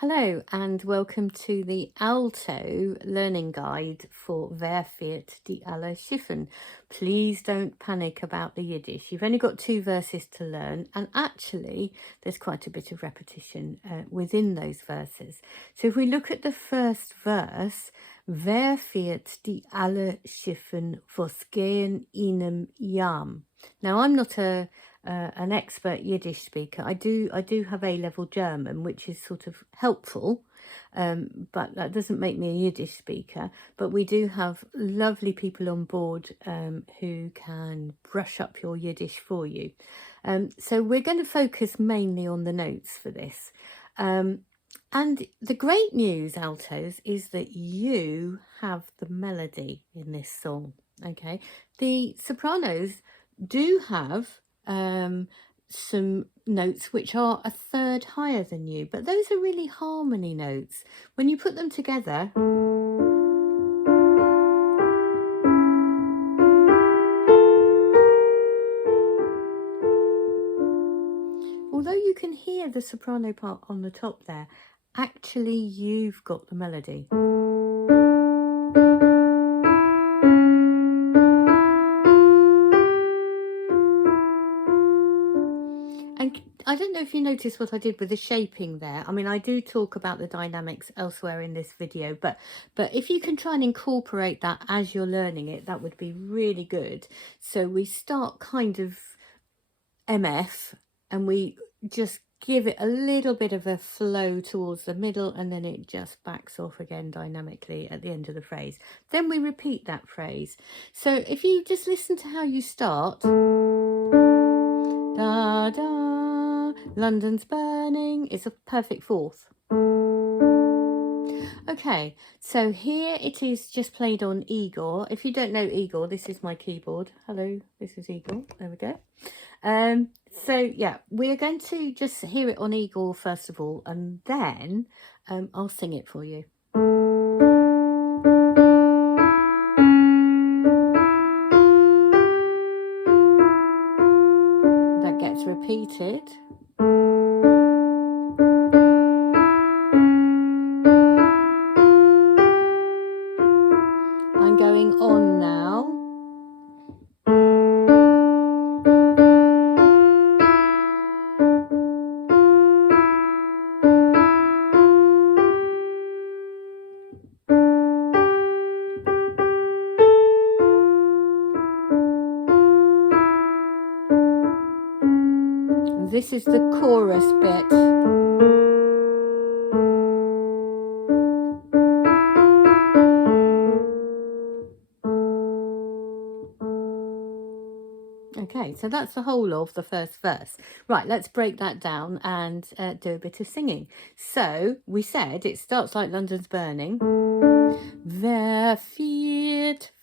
Hello and welcome to the ALTO learning guide for Firt Di Ale Shifn. Please don't panic about the Yiddish. You've only got 2 verses to learn, and actually there's quite a bit of repetition within those verses. So if we look at the first verse, Firt Di Ale Shifn was gehen inem Yam. Now I'm not an expert Yiddish speaker. I do have A-level German, which is sort of helpful, but that doesn't make me a Yiddish speaker. But we do have lovely people on board who can brush up your Yiddish for you. So we're going to focus mainly on the notes for this. And the great news, altos, is that you have the melody in this song. Okay, the sopranos do have some notes which are a third higher than you, but those are really harmony notes. When you put them together, although you can hear the soprano part on the top there, actually you've got the melody. And I don't know if you noticed what I did with the shaping there. I mean, I do talk about the dynamics elsewhere in this video, but if you can try and incorporate that as you're learning it, that would be really good. So we start kind of MF and we just give it a little bit of a flow towards the middle, and then it just backs off again dynamically at the end of the phrase. Then we repeat that phrase. So if you just listen to how you start, da da, London's burning, it's a perfect fourth. Okay, so here it is just played on Igor. If you don't know Igor, this is my keyboard. Hello, this is Igor. There we go. So yeah, we're going to just hear it on Igor first of all, and then I'll sing it for you. That gets repeated. I'm going on now. This is the chorus bit. Okay, so that's the whole of the first verse. Right, let's break that down and do a bit of singing. So we said it starts like London's burning.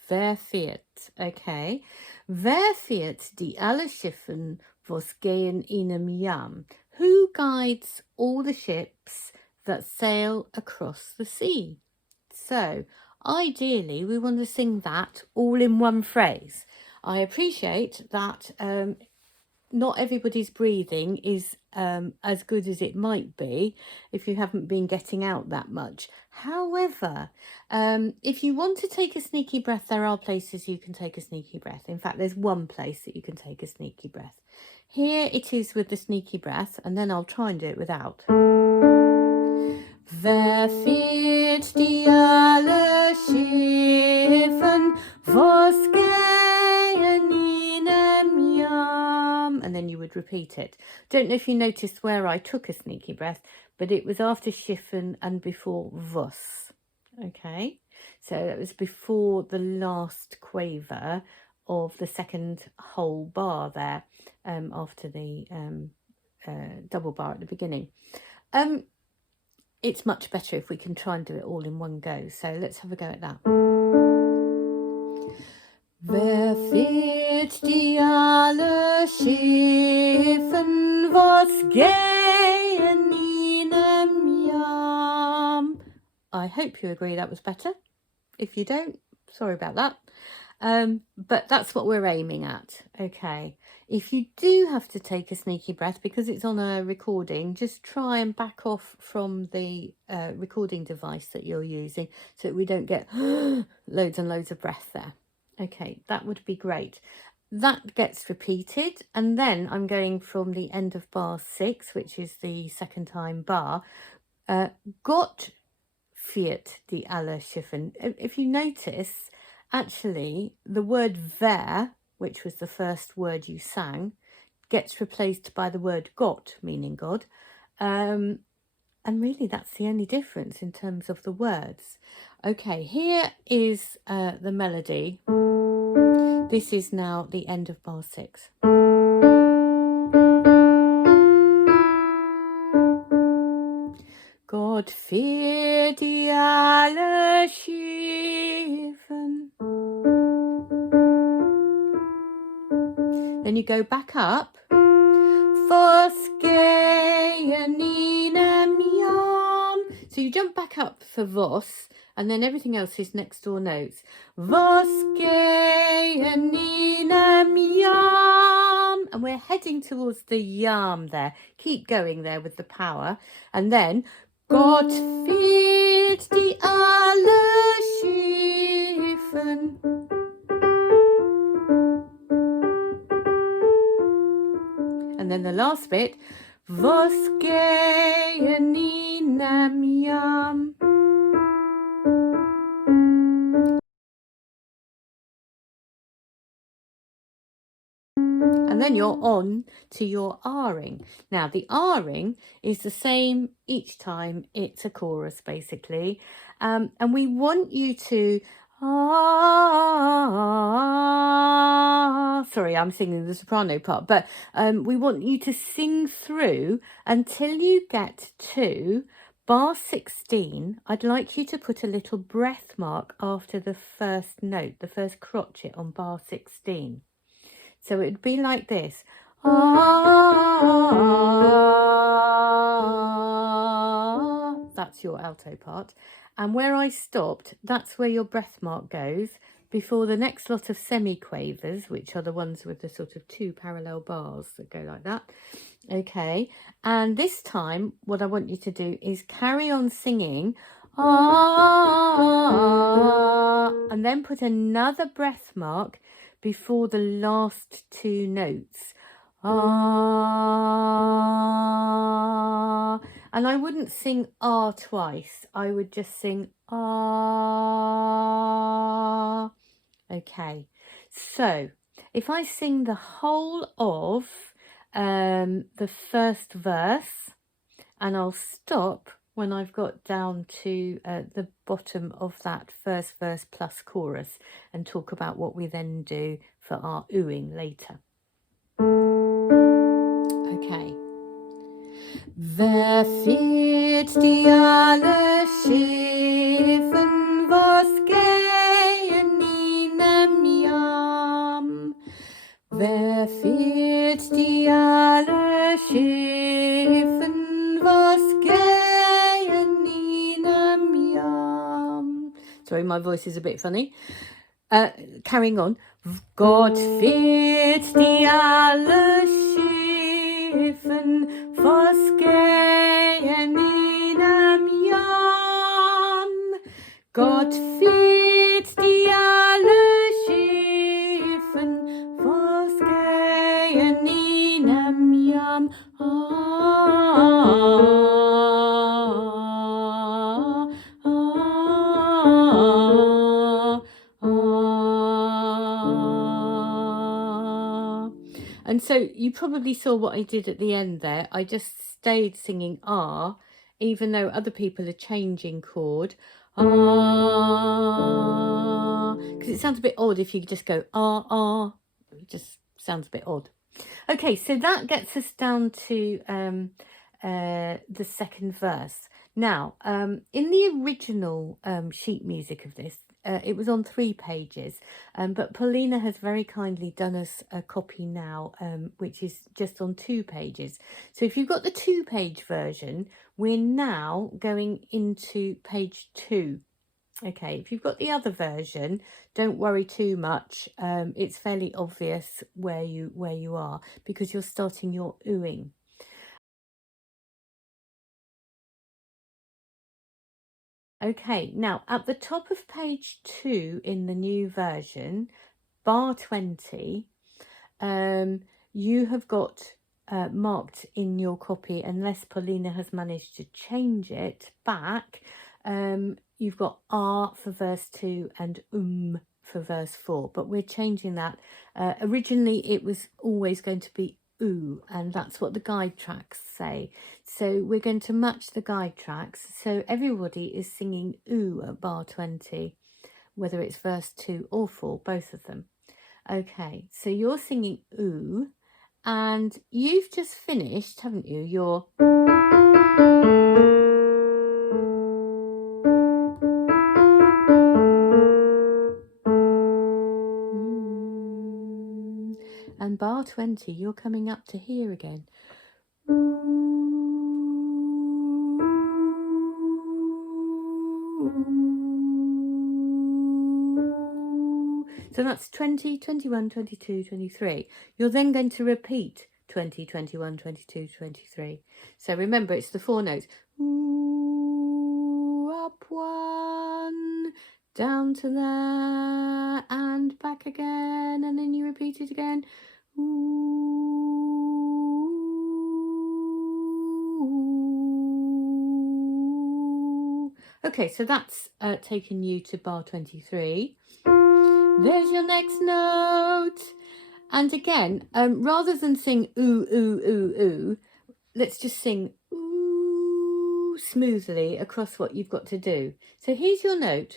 Firt. Okay. Firt Di Ale Shifn was gehen inem Yam. Who guides all the ships that sail across the sea? So ideally we want to sing that all in one phrase. I appreciate that not everybody's breathing is as good as it might be if you haven't been getting out that much. However, if you want to take a sneaky breath, there are places you can take a sneaky breath. In fact, there's one place that you can take a sneaky breath. Here it is with the sneaky breath, and then I'll try and do it without. Firt Di Ale Shifn was gehen inem Yam, and then you would repeat it. Don't know if you noticed where I took a sneaky breath, but it was after Shifn and before was. Okay, so that was before the last quaver of the second whole bar there, after the double bar at the beginning. It's much better if we can try and do it all in one go. So let's have a go at that. Firt Di Ale Shifn was gehen inem Yam. I hope you agree that was better. If you don't, sorry about that. But that's what we're aiming at. Okay. If you do have to take a sneaky breath because it's on a recording, just try and back off from the recording device that you're using so that we don't get loads and loads of breath there. Okay, that would be great. That gets repeated, and then I'm going from the end of bar 6, which is the second time bar. Gott Firt Di Ale Shifn. If you notice, actually, the word ver, which was the first word you sang, gets replaced by the word Gott, meaning God. And really, that's the only difference in terms of the words. Okay, here is the melody. This is now the end of bar 6. Gott Firt Di Ale Shifn. Then you go back up. So you jump back up for Vos, and then everything else is next door notes. And we're heading towards the yam there. Keep going there with the power. And then Gott Firt Di Ale Shifn. And then the last bit, Vos gehen in am Yam. And then you're on to your R-ing. Now, the R-ing is the same each time. It's a chorus, basically. And we want you to... sorry, I'm singing the soprano part, but we want you to sing through until you get to bar 16. I'd like you to put a little breath mark after the first note, the first crotchet on bar 16. So it'd be like this. That's your alto part. And where I stopped, that's where your breath mark goes before the next lot of semi-quavers, which are the ones with the sort of 2 parallel bars that go like that. Okay, and this time what I want you to do is carry on singing and then put another breath mark before the last 2 notes. And I wouldn't sing twice. I would just sing Okay, so if I sing the whole of the first verse, and I'll stop when I've got down to the bottom of that first verse plus chorus and talk about what we then do for our oohing later. Okay. Wer Firt Di Ale Shifn, was gehen in am Yam. Wer Firt Di Ale Shifn, was gehen in am Yam. Sorry, my voice is a bit funny. Carrying on. Gott Firt Di Ale Shifn, was gehen in am Yam. Gott Firt Di Ale Shifn, was gehen in am Yam. And so you probably saw what I did at the end there. I just stayed singing R, even though other people are changing chord. Because it sounds a bit odd if you just go R. It just sounds a bit odd. Okay, so that gets us down to the second verse. Now, in the original sheet music of this, it was on 3 pages, but Paulina has very kindly done us a copy now, which is just on 2 pages. So if you've got the 2-page version, we're now going into page 2. Okay, if you've got the other version, don't worry too much. It's fairly obvious where you are because you're starting your ooing. Okay, now at the top of page 2 in the new version, bar 20, you have got marked in your copy, unless Paulina has managed to change it back, you've got R for verse 2 and for verse 4, but we're changing that. Originally it was always going to be oo, and that's what the guide tracks say. So we're going to match the guide tracks. So everybody is singing oo at bar 20, whether it's verse 2 or 4, both of them. Okay, so you're singing ooh, and you've just finished, haven't you, your... And bar 20, you're coming up to here again. So that's 20, 21, 22, 23. You're then going to repeat 20, 21, 22, 23. So remember, it's the 4 notes. Ooh, up 1, down to there, and back again, and then you repeat it again. Ooh. Okay, so that's taken you to bar 23. There's your next note. And again, rather than sing ooh, ooh, ooh, ooh, let's just sing ooh smoothly across what you've got to do. So here's your note.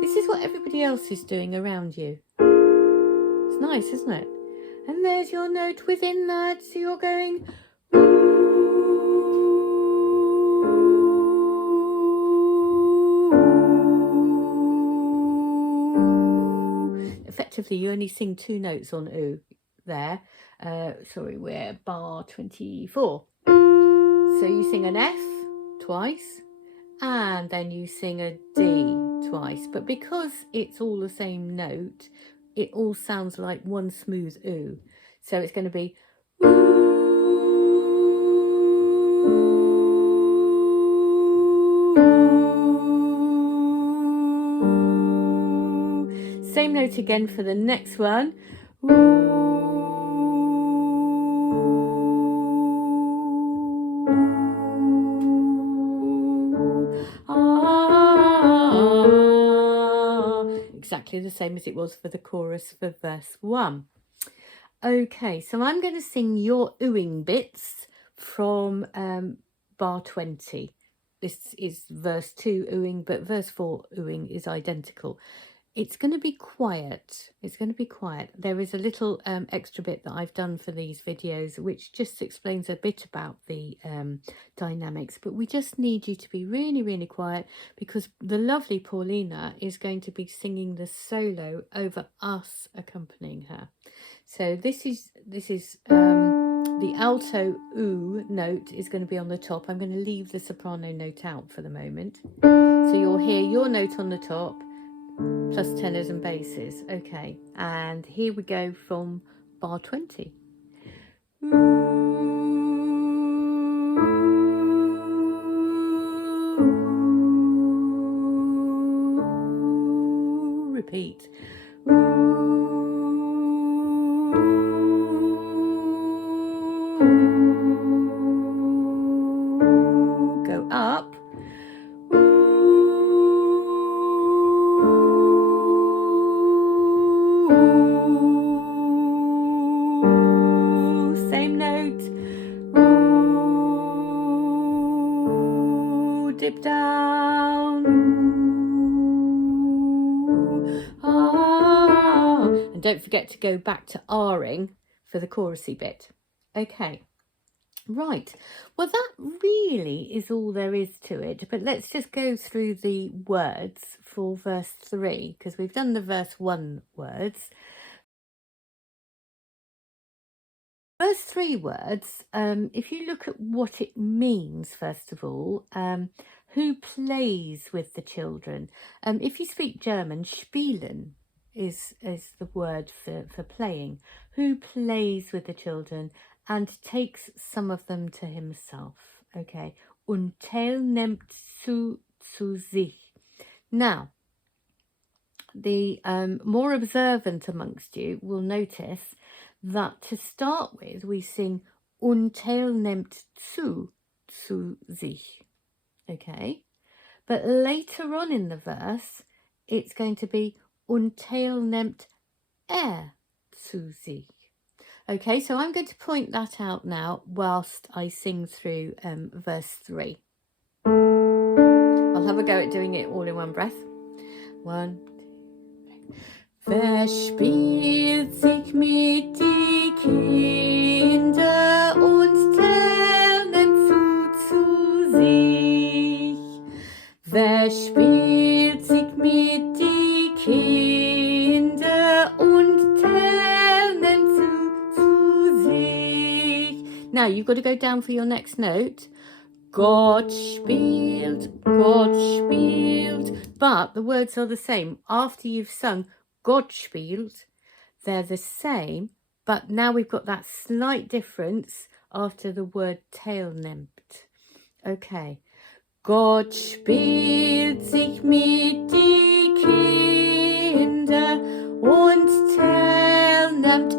This is what everybody else is doing around you. It's nice, isn't it? And there's your note within that. So you're going effectively, you only sing 2 notes on oo there. Sorry, we're bar 24. So you sing an F twice, and then you sing a D twice. But because it's all the same note, it all sounds like one smooth oo. So it's going to be same note again for the next one. Exactly the same as it was for the chorus for verse 1. Okay, so I'm going to sing your ooing bits from bar 20. This is verse 2 ooing, but verse 4 ooing is identical. It's going to be quiet. It's going to be quiet. There is a little extra bit that I've done for these videos, which just explains a bit about the dynamics. But we just need you to be really, really quiet, because the lovely Paulina is going to be singing the solo over us accompanying her. So this is the alto oo note is going to be on the top. I'm going to leave the soprano note out for the moment. So you'll hear your note on the top, plus tenors and basses. Okay, and here we go from bar 20. Repeat. Go up. Same note. Dip down. And don't forget to go back to R-ing for the chorusy bit. Okay. Right, well that really is all there is to it, but let's just go through the words for verse 3, because we've done the verse 1 words. First three words, if you look at what it means, first of all, who plays with the children? If you speak German, spielen is the word for playing. Who plays with the children and takes some of them to himself? Okay. Und teilnimmt zu sich. Now, the more observant amongst you will notice that to start with we sing und teilnimmt zu sich, okay? But later on in the verse it's going to be und teilnimmt zu sich. Okay, so I'm going to point that out now whilst I sing through verse 3. I'll have a go at doing it all in one breath. 1, 2, 3. Wer spielt sich mit die Kinder und teilnimmt zu sich? Wer spielt sich mit die Kinder und teilnimmt zu sich? Now you've got to go down for your next note. Gott spielt, but the words are the same. After you've sung Gott spielt, they're the same, but now we've got that slight difference after the word teilnimmt. Okay. Gott spielt sich mit die Kinder und teilnimmt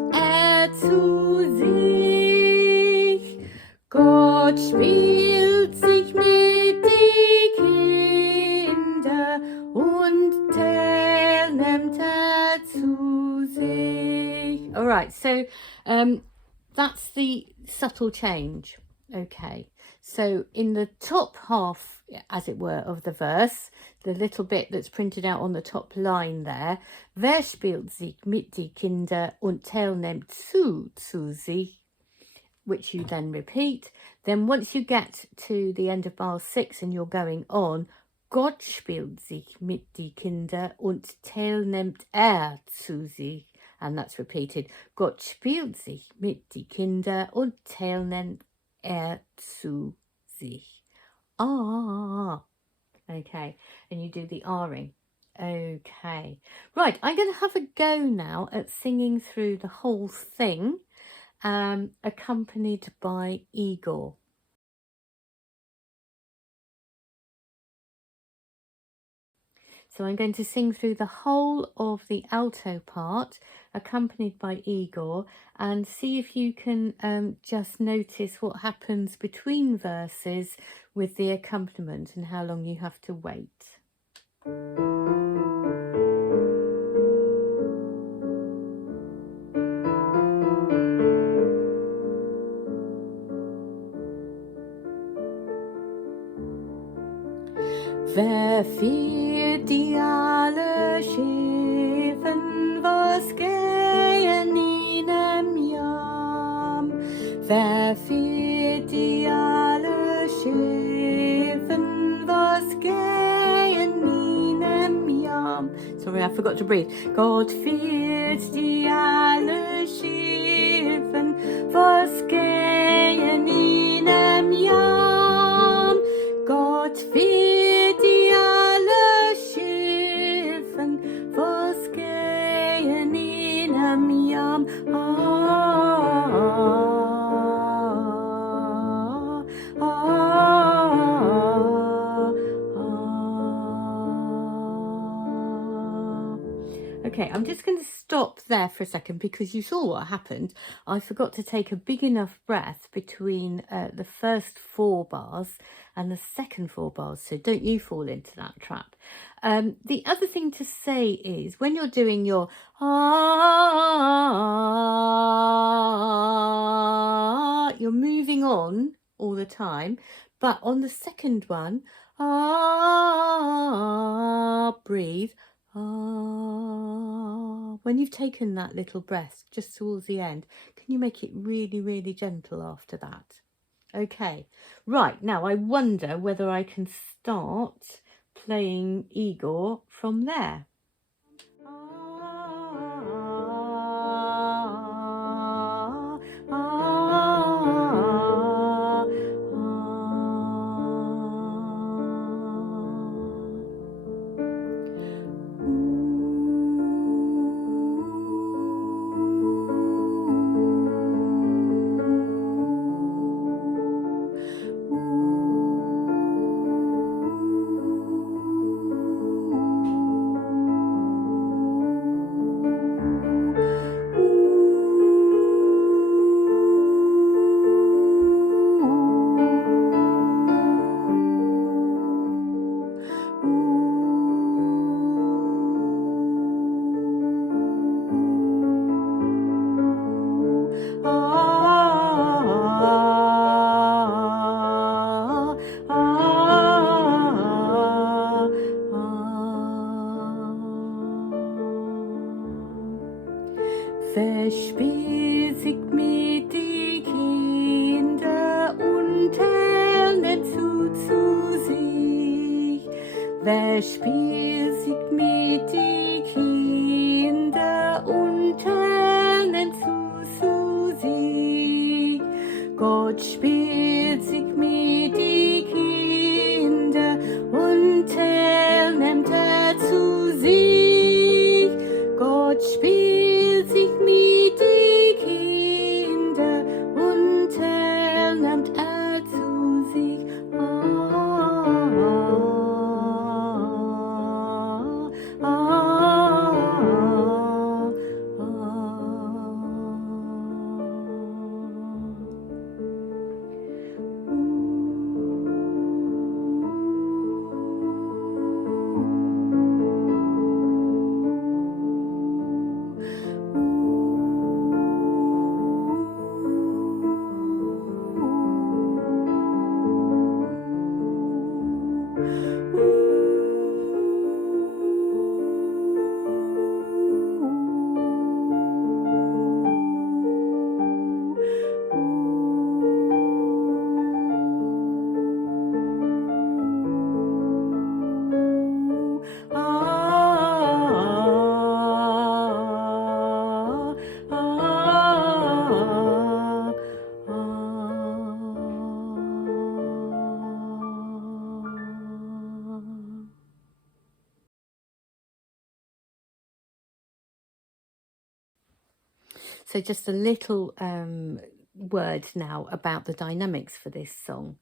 zu sich. Gott spielt sich mit die Kinder und teilnimmt zu sich. All right, so that's the subtle change. Okay, so in the top half, as it were, of the verse, the little bit that's printed out on the top line there, wer spielt sich mit die Kinder und teilnimmt zu sich, which you then repeat. Then once you get to the end of bar 6 and you're going on, Gott spielt sich mit die Kinder und teilnimmt zu sich. And that's repeated. Gott spielt sich mit die Kinder und teilnimmt zu sich. Ah. Okay. And you do the R-ing. Okay. Right. I'm going to have a go now at singing through the whole thing. Accompanied by Igor. So I'm going to sing through the whole of the alto part, accompanied by Igor, and see if you can just notice what happens between verses with the accompaniment and how long you have to wait. Wer Firt Di Ale Shifn, was gehen ihnen jam? Wer Firt Di Ale Shifn, was gehen ihnen jam? Sorry, I forgot to breathe. Gott Firt Di Ale Shifn, was gehen ihnen jam? Gott Firt Di Ale Shifn, was gehen ihnen jam? Okay, I'm just going to stop there for a second because you saw what happened. I forgot to take a big enough breath between the first 4 bars and the second 4 bars, so don't you fall into that trap. The other thing to say is when you're doing your you're moving on all the time, but on the second one, breathe. When you've taken that little breath just towards the end, can you make it really, really gentle after that? Okay, right, now I wonder whether I can start playing Igor from there. spielt sich mit die Kinder und hält zu sich? Wer spielt sich mit die Kinder und hält zu sich? Gott spielt sich mit die Kinder und nimmt zu sich. Gott spielt sich mit die Kinder und nimmt zu sich. So just a little word now about the dynamics for this song.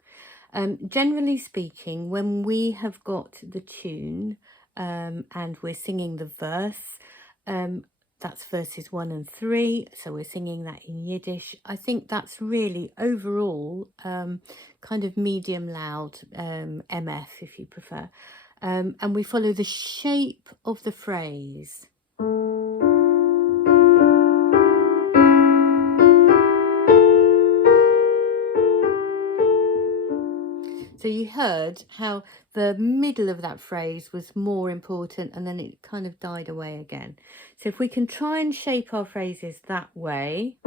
Generally speaking, when we have got the tune and we're singing the verse, that's verses 1 and 3, so we're singing that in Yiddish. I think that's really overall kind of medium loud, MF if you prefer, and we follow the shape of the phrase. So you heard how the middle of that phrase was more important and then it kind of died away again. So if we can try and shape our phrases that way.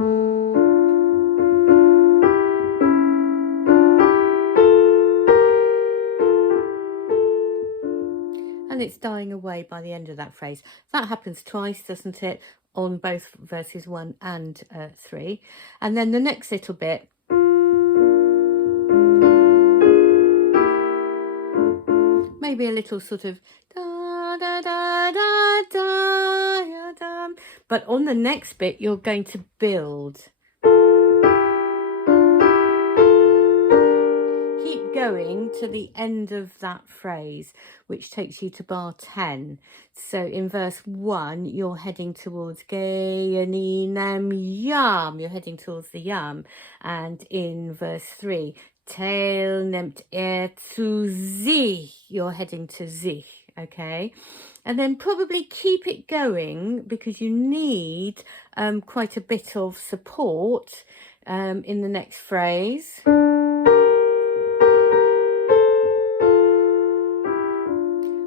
And it's dying away by the end of that phrase. That happens twice, doesn't it? On both verses 1 and 3. And then the next little bit. Maybe a little sort of da da da da da da. But on the next bit, you're going to build. Keep going to the end of that phrase, which takes you to bar 10. So in verse 1, you're heading towards Geyaninam Yam. You're heading towards the Yam. And in verse 3, Teil nimmt zu sich. You're heading to sich, okay? And then probably keep it going because you need quite a bit of support in the next phrase.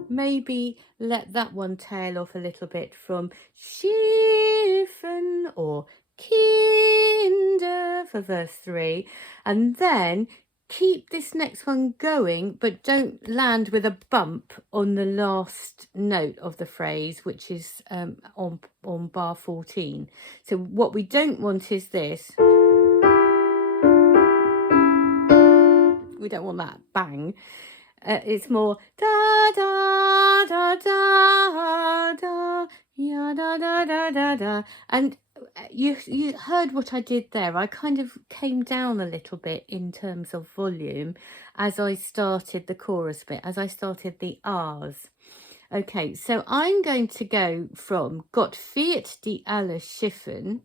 Maybe let that one tail off a little bit from Shifn or Kinder for verse 3, and then keep this next one going, but don't land with a bump on the last note of the phrase, which is on bar 14. So what we don't want is this. We don't want that bang. It's more da da da da da, ya da da da da da. And you heard what I did there. I kind of came down a little bit in terms of volume as I started the chorus bit, as I started the R's. Okay, so I'm going to go from Gott Firt Di Ale Shifn.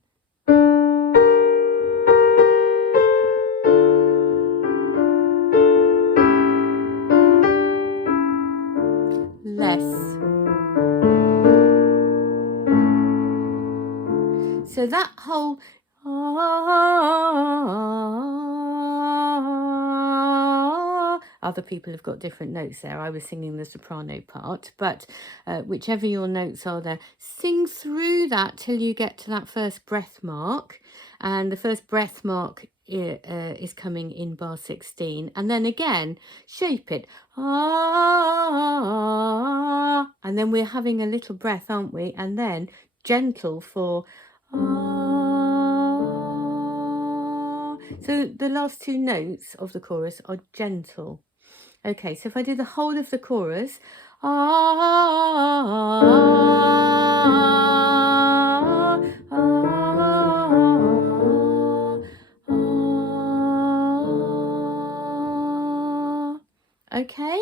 Less. So that whole Other people have got different notes there. I was singing the soprano part, but whichever your notes are there, sing through that till you get to that first breath mark. And the first breath mark is coming in bar 16, and then again shape it, ah, and then we're having a little breath, aren't we? And then gentle for ah. So the last two notes of the chorus are gentle. Okay, so if I do the whole of the chorus, ah, ah, ah. Okay,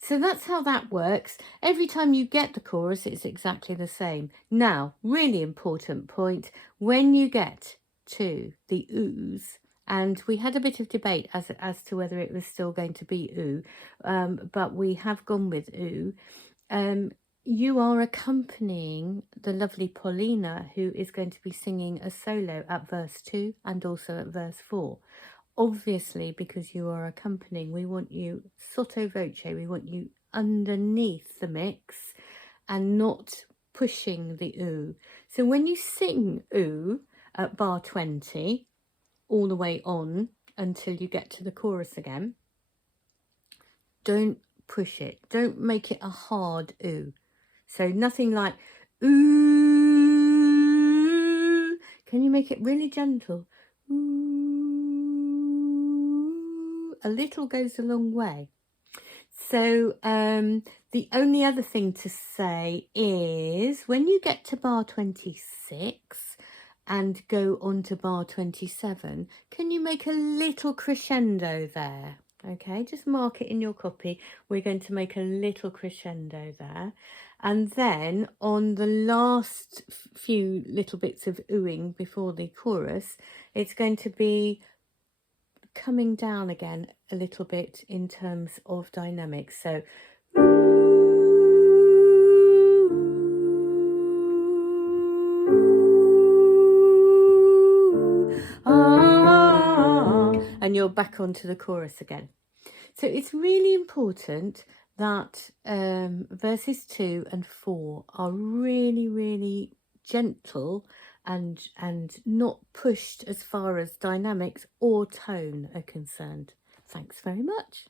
so that's how that works. Every time you get the chorus, it's exactly the same. Now, really important point, when you get to the oohs, and we had a bit of debate as to whether it was still going to be ooh, but we have gone with ooh. You are accompanying the lovely Paulina, who is going to be singing a solo at verse 2 and also at verse 4. Obviously, because you are accompanying, we want you sotto voce, we want you underneath the mix and not pushing the ooh. So when you sing ooh at bar 20, all the way on until you get to the chorus again, don't push it. Don't make it a hard ooh. So nothing like ooh. Can you make it really gentle? Ooh. A little goes a long way. So the only other thing to say is when you get to bar 26 and go on to bar 27, can you make a little crescendo there? Okay, just mark it in your copy. We're going to make a little crescendo there. And then on the last few little bits of oohing before the chorus, it's going to be coming down again a little bit in terms of dynamics. So and you're back onto the chorus again. So it's really important that verses 2 and 4 are really, really gentle and not pushed as far as dynamics or tone are concerned. Thanks very much.